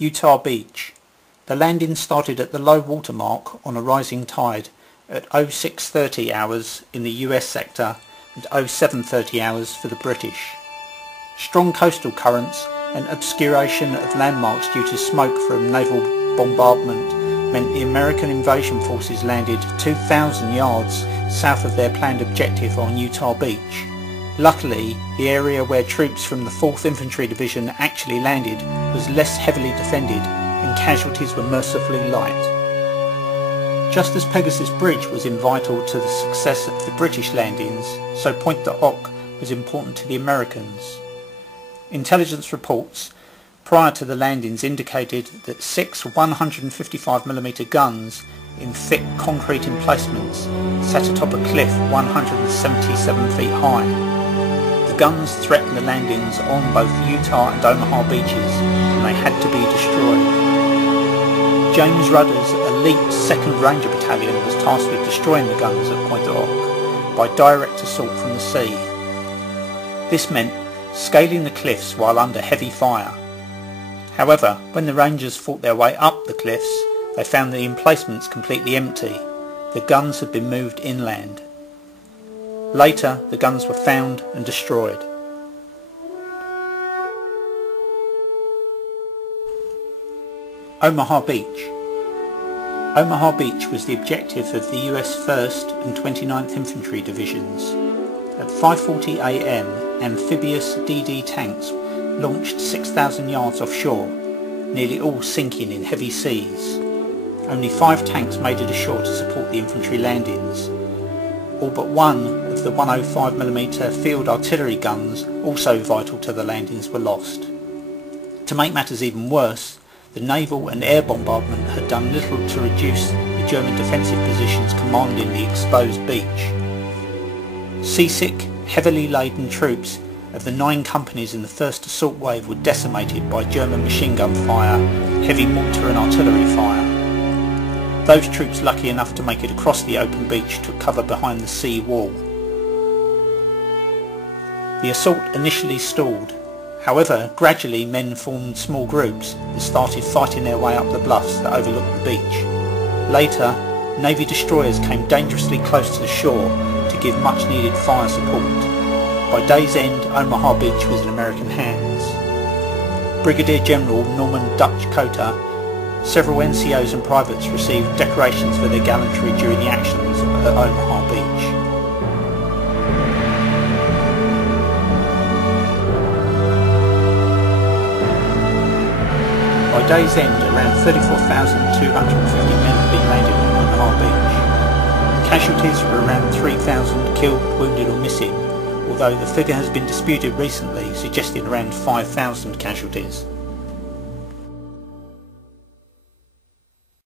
Utah Beach. The landing started at the low water mark on a rising tide at 0630 hours in the US sector and 0730 hours for the British. Strong coastal currents and obscuration of landmarks due to smoke from naval bombardment meant the American invasion forces landed 2,000 yards south of their planned objective on Utah Beach. Luckily, the area where troops from the 4th Infantry Division actually landed was less heavily defended and casualties were mercifully light. Just as Pegasus Bridge was vital to the success of the British landings, so Pointe du Hoc was important to the Americans. Intelligence reports prior to the landings indicated that 6 155mm guns in thick concrete emplacements sat atop a cliff 177 feet high. The guns threatened the landings on both Utah and Omaha Beaches, and they had to be destroyed. James Rudder's elite 2nd Ranger Battalion was tasked with destroying the guns at Pointe du Hoc by direct assault from the sea. This meant scaling the cliffs while under heavy fire. However, when the Rangers fought their way up the cliffs, they found the emplacements completely empty. The guns had been moved inland. Later, the guns were found and destroyed. Omaha Beach. Omaha Beach was the objective of the US 1st and 29th Infantry Divisions. At 5:40 AM, amphibious DD tanks launched 6,000 yards offshore, nearly all sinking in heavy seas. Only 5 tanks made it ashore to support the infantry landings. All but one of the 105mm field artillery guns, also vital to the landings, were lost. To make matters even worse, the naval and air bombardment had done little to reduce the German defensive positions commanding the exposed beach. Seasick, heavily laden troops of the 9 companies in the first assault wave were decimated by German machine gun fire, heavy mortar and artillery fire. Those troops lucky enough to make it across the open beach took cover behind the sea wall. The assault initially stalled. However, gradually men formed small groups and started fighting their way up the bluffs that overlooked the beach. Later, Navy destroyers came dangerously close to the shore to give much needed fire support. By day's end, Omaha Beach was in American hands. Brigadier General Norman Dutch Cota, several NCOs and privates received decorations for their gallantry during the actions at Omaha Beach. By day's end, around 34,250 men had been landed on Omaha Beach. Casualties were around 3,000 killed, wounded or missing, although the figure has been disputed recently, suggesting around 5,000 casualties.